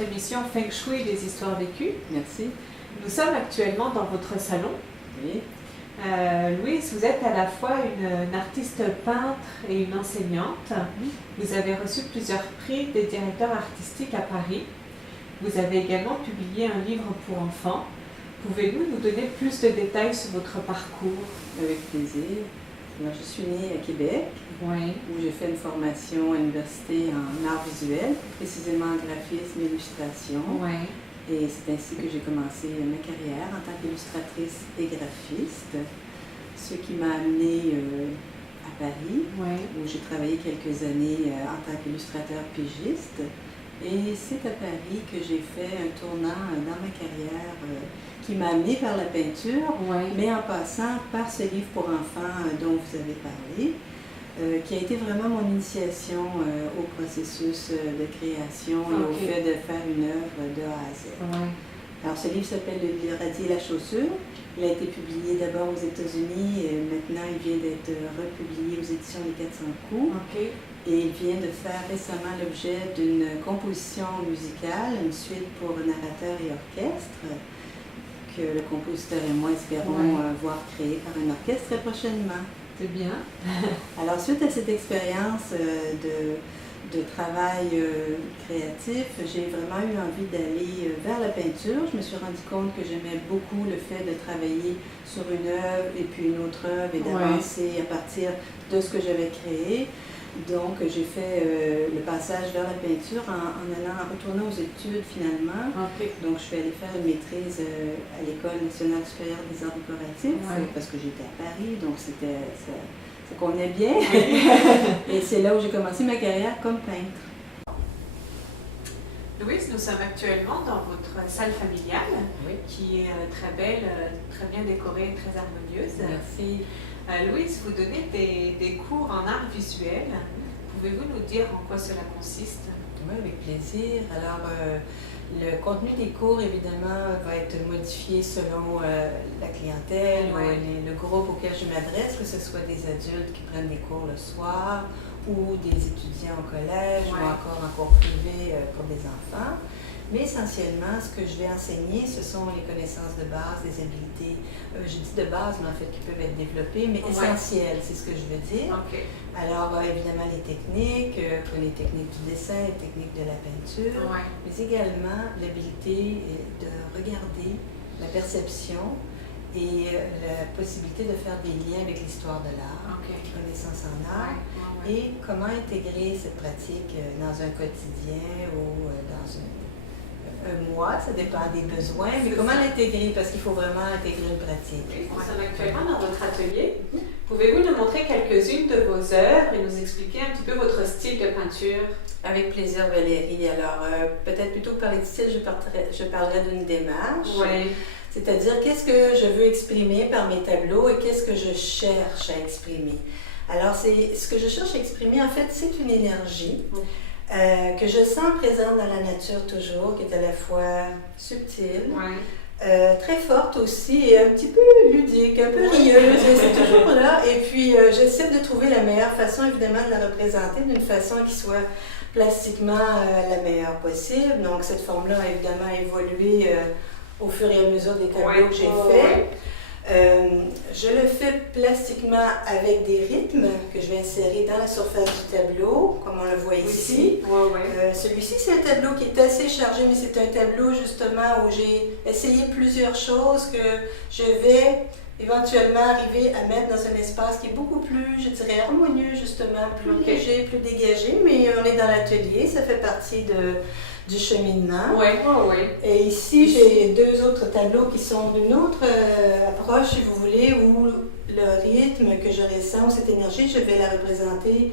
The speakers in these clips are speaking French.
votre émission Feng Shui des histoires vécues. Merci. Nous sommes actuellement dans votre salon. Oui. Louise, vous êtes à la fois une artiste peintre et une enseignante. Vous avez reçu plusieurs prix des directeurs artistiques à Paris. Vous avez également publié un livre pour enfants. Pouvez-vous nous donner plus de détails sur votre parcours? Avec plaisir. Alors, je suis née à Québec, Oui. où j'ai fait une formation à l'université en art visuel, précisément en graphisme et illustration. Oui. Et c'est ainsi que j'ai commencé ma carrière en tant qu'illustratrice et graphiste, ce qui m'a amenée à Paris, Oui. où j'ai travaillé quelques années en tant qu'illustrateur pigiste. Et c'est à Paris que j'ai fait un tournant dans ma carrière qui m'a amenée vers la peinture, Oui. mais en passant par ce livre pour enfants dont vous avez parlé, qui a été vraiment mon initiation au processus de création et au fait de faire une œuvre de A à Z. Oui. Alors, ce livre s'appelle Le radis et la chaussure. Il a été publié d'abord aux États-Unis et maintenant il vient d'être republié aux éditions Les 400 coups. OK. Et il vient de faire récemment l'objet d'une composition musicale, une suite pour narrateur et orchestre, que le compositeur et moi espérons voir créée par un orchestre très prochainement. C'est bien. Alors, suite à cette expérience de travail créatif, j'ai vraiment eu envie d'aller vers la peinture. Je me suis rendu compte que j'aimais beaucoup le fait de travailler sur une œuvre et puis une autre œuvre et d'avancer à partir de ce que j'avais créé. Donc, j'ai fait le passage vers la peinture en retournant aux études finalement. Okay. Donc, je suis allée faire une maîtrise à l'École nationale supérieure des arts décoratifs parce que j'étais à Paris, donc ça convenait bien. Et c'est là où j'ai commencé ma carrière comme peintre. Louise, nous sommes actuellement dans votre salle familiale, qui est très belle, très bien décorée, très harmonieuse. Merci. Louise, vous donnez des cours en art visuel. Pouvez-vous nous dire en quoi cela consiste? Oui, avec plaisir. Alors, le contenu des cours, évidemment, va être modifié selon la clientèle ou le groupe auquel je m'adresse, que ce soit des adultes qui prennent des cours le soir ou des étudiants au collège ou encore en cours privé pour des enfants. Mais essentiellement, ce que je vais enseigner, ce sont les connaissances de base, des habiletés, je dis de base, mais en fait qui peuvent être développées, mais essentielles, c'est ce que je veux dire. Okay. Alors, évidemment, les techniques du dessin, les techniques de la peinture, mais également l'habilité de regarder, la perception et la possibilité de faire des liens avec l'histoire de l'art, connaissance en art, et comment intégrer cette pratique dans un quotidien ou dans un mois, ça dépend des besoins, mais comment l'intégrer, parce qu'il faut vraiment intégrer une pratique. Oui, nous sommes actuellement dans votre atelier. Pouvez-vous nous montrer quelques-unes de vos œuvres et nous expliquer un petit peu votre style de peinture? Avec plaisir, Valérie. Alors, peut-être plutôt que parler de style, je parlerai d'une démarche. Oui. C'est-à-dire, qu'est-ce que je veux exprimer par mes tableaux et qu'est-ce que je cherche à exprimer? Alors, ce que je cherche à exprimer, en fait, c'est une énergie que je sens présente dans la nature toujours, qui est à la fois subtile, très forte aussi et un petit peu ludique, un peu rieuse, c'est toujours là. Et puis, j'essaie de trouver la meilleure façon, évidemment, de la représenter d'une façon qui soit plastiquement la meilleure possible. Donc, cette forme-là a évidemment évolué au fur et à mesure des tableaux que j'ai faits. Je le fais plastiquement avec des rythmes que je vais insérer dans la surface du tableau, comme on le voit ici. Celui-ci, c'est un tableau qui est assez chargé, mais c'est un tableau justement où j'ai essayé plusieurs choses que je vais éventuellement arriver à mettre dans un espace qui est beaucoup plus, je dirais, harmonieux justement, plus léger, plus dégagé, mais on est dans l'atelier, ça fait partie du cheminement. Et ici, j'ai deux autres tableaux qui sont d'une autre approche, si vous voulez, où le rythme que je ressens, cette énergie, je vais la représenter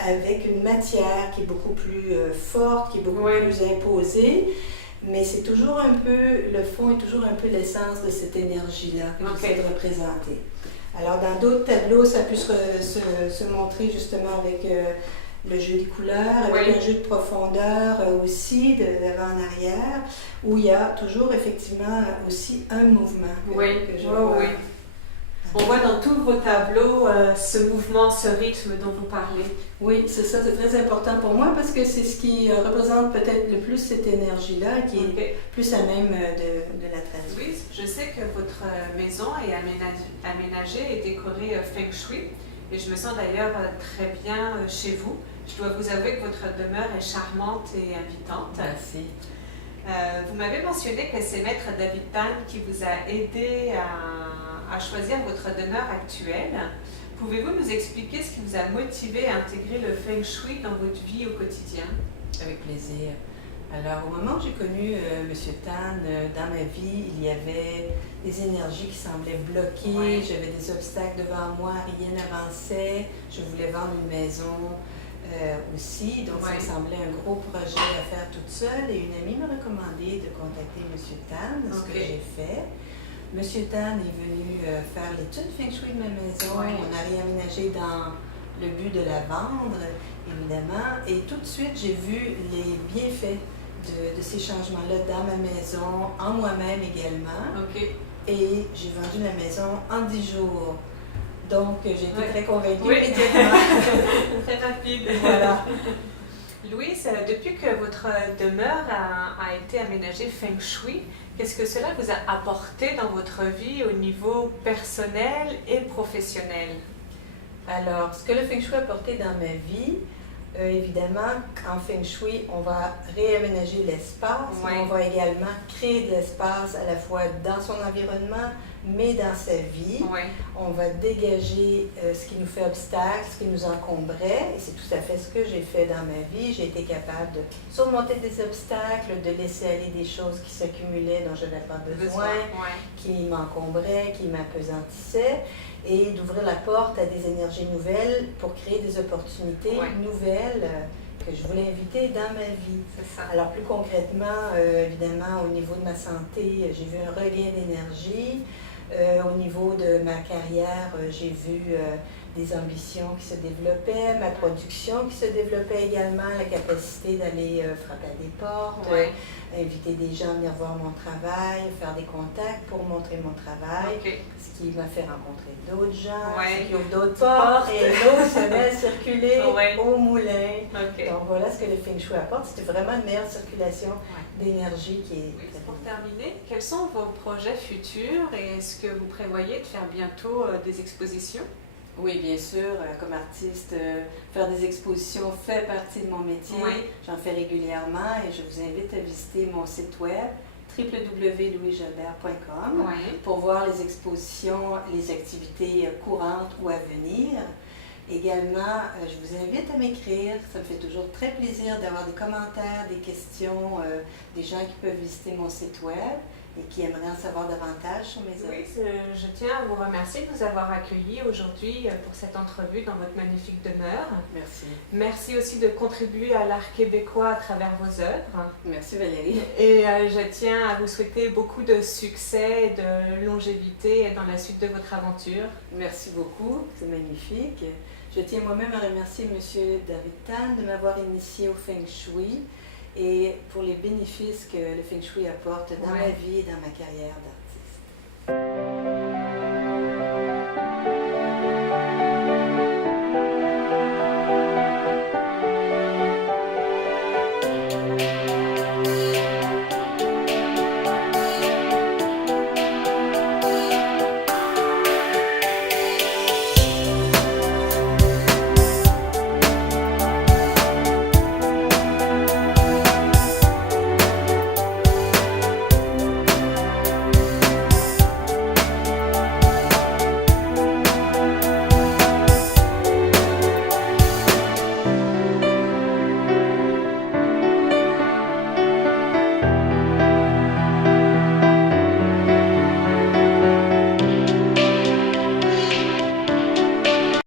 avec une matière qui est beaucoup plus forte, qui est beaucoup plus imposée. Mais c'est toujours un peu, le fond est toujours un peu l'essence de cette énergie-là que j'essaie de représenter. Alors, dans d'autres tableaux, ça a pu se montrer justement avec le jeu des couleurs, avec un jeu de profondeur aussi, d'avant en arrière, où il y a toujours effectivement aussi un mouvement que je vois. On voit dans tous vos tableaux ce mouvement, ce rythme dont vous parlez. Oui, c'est ça, c'est très important pour moi parce que c'est ce qui représente peut-être le plus cette énergie-là, qui est plus à même de la traduire. Oui, je sais que votre maison est aménagée et décorée Feng Shui, et je me sens d'ailleurs très bien chez vous. Je dois vous avouer que votre demeure est charmante et invitante. Merci. Vous m'avez mentionné que c'est Maître David Tan qui vous a aidé à choisir votre demeure actuelle. Pouvez-vous nous expliquer ce qui vous a motivé à intégrer le Feng Shui dans votre vie au quotidien? Avec plaisir. Alors, au moment où j'ai connu M. Tan, dans ma vie, il y avait des énergies qui semblaient bloquées, j'avais des obstacles devant moi, rien n'avançait, je voulais vendre une maison aussi, donc ça me semblait un gros projet à faire toute seule, et une amie m'a recommandé de contacter M. Tan, ce que j'ai fait. M. Tan est venu faire l'étude Feng Shui de ma maison, on a réaménagé dans le but de la vendre, évidemment, et tout de suite j'ai vu les bienfaits de ces changements-là dans ma maison, en moi-même également. Et j'ai vendu la maison en 10 jours. Donc, j'étais très convaincue immédiatement. Très rapide. Voilà. Louise, depuis que votre demeure a été aménagée Feng Shui, qu'est-ce que cela vous a apporté dans votre vie au niveau personnel et professionnel? Alors, ce que le Feng Shui a apporté dans ma vie, évidemment, en Feng Shui, on va réaménager l'espace, mais on va également créer de l'espace à la fois dans son environnement, mais dans sa vie. On va dégager ce qui nous fait obstacle, ce qui nous encombrait, et c'est tout à fait ce que j'ai fait dans ma vie. J'ai été capable de surmonter des obstacles, de laisser aller des choses qui s'accumulaient dont je n'avais pas besoin, qui m'encombraient, qui m'apesantissaient, et d'ouvrir la porte à des énergies nouvelles pour créer des opportunités nouvelles que je voulais inviter dans ma vie. Alors plus concrètement, évidemment, au niveau de ma santé, j'ai vu un regain d'énergie. Au niveau de ma carrière, j'ai vu des ambitions qui se développaient, ma production qui se développait également, la capacité d'aller frapper à des portes, inviter des gens à venir voir mon travail, faire des contacts pour montrer mon travail, ce qui m'a fait rencontrer d'autres gens, qui ouvrent d'autres portes, et l'eau se met à circuler au moulin. Donc voilà ce que le Feng Shui apporte, c'est vraiment une meilleure circulation d'énergie qui est... Pour terminer, quels sont vos projets futurs et est-ce que vous prévoyez de faire bientôt des expositions? Oui, bien sûr. Comme artiste, faire des expositions fait partie de mon métier. J'en fais régulièrement et je vous invite à visiter mon site web www.louisjalbert.com pour voir les expositions, les activités courantes ou à venir. Également, je vous invite à m'écrire. Ça me fait toujours très plaisir d'avoir des commentaires, des questions, des gens qui peuvent visiter mon site web et qui aimeraient en savoir davantage sur mes œuvres. Je tiens à vous remercier de nous avoir accueillis aujourd'hui pour cette entrevue dans votre magnifique demeure. Merci. Merci aussi de contribuer à l'art québécois à travers vos œuvres. Merci Valérie. Et je tiens à vous souhaiter beaucoup de succès et de longévité dans la suite de votre aventure. Merci beaucoup, c'est magnifique. Je tiens moi-même à remercier M. David Tan de m'avoir initié au Feng Shui et pour les bénéfices que le Feng Shui apporte dans ma vie et dans ma carrière d'artiste.